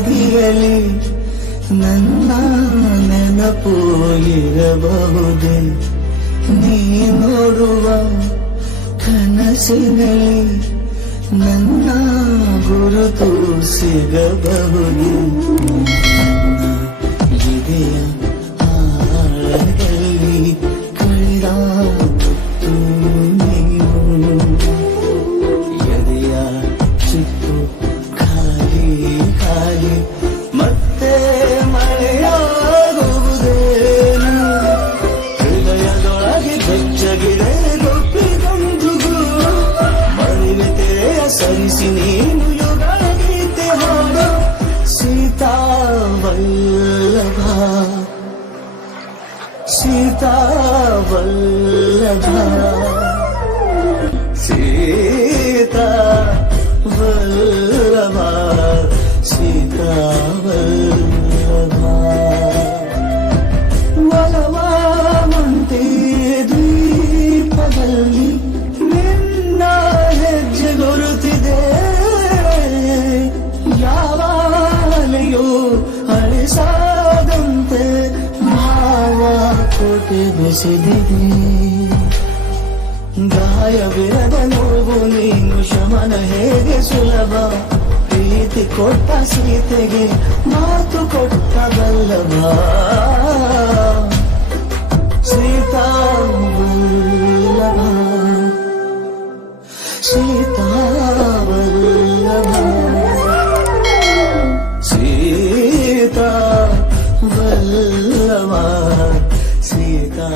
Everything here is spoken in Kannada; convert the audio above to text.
ಹಾದಿಯಲ್ಲಿ ನನ್ನ ನೆನಪು ಇರಬಹುದೇ, ನೀ ನೋಡುವ ಕನಸಿನಲ್ಲಿ ನನ್ನ ಗುರುತು ಸಿಗಬಹುದೇ. ಇದೆಯ ಆಳದಲ್ಲಿ ಕಳೆದ ತುತ್ತು ನೀವು, ಎದೆಯ ಚಿತ್ತು ಖಾಲಿ ಖಾಲಿ ಮತ್ತೆ ಮಳೆಯಾಗುವುದೇನು. ಹೃದಯದೊಳಗೆ ಬೆಚ್ಚಗಿದೆ ಗೊಪ್ಪಿಗೊಂದುಗು, ಮರಿವೆ ತೆರೆಯ ಸರಿಸಿ ನೀನು ಯುಗ ಗೀತೆ ಹಾಡು. ಸೀತಾ ವಲ್ಲಭ ಸೀತಾ ವಲ್ಲಭ ಸೀತಾ ವಲ್ಲಭ ಸೀತಾ ವಲ್ಲಭ. ಒಲವಾಮಂತೆ ದ್ವೀಪದಲ್ಲಿ ನಿನ್ನ ಹೆಜ್ಜೆ ಗುರುತಿದೆ, ಯಾವಾಲೆಯೋ ಅಳಿಸಾದಂತೆ ಭಾವ ಕೋಟೆ ಬೆಸೆದಿದೆ. ಗಾಯವಿರದ ನೋವು ನೀನು ಶಮನ ಹೇಗೆ ಸುಲಭ, ಪ್ರೀತಿ ಕೊಟ್ಟ ಸೀತೆಗೆ ಮಾತು ಕೊಟ್ಟ ಬಲ್ಲಭ. ಸೀತಾ ವಲ್ಲಭ ಸೀತಾ ವಲ್ಲಭ ಸೀತಾ ವಲ್ಲಭ ಸೀತಾ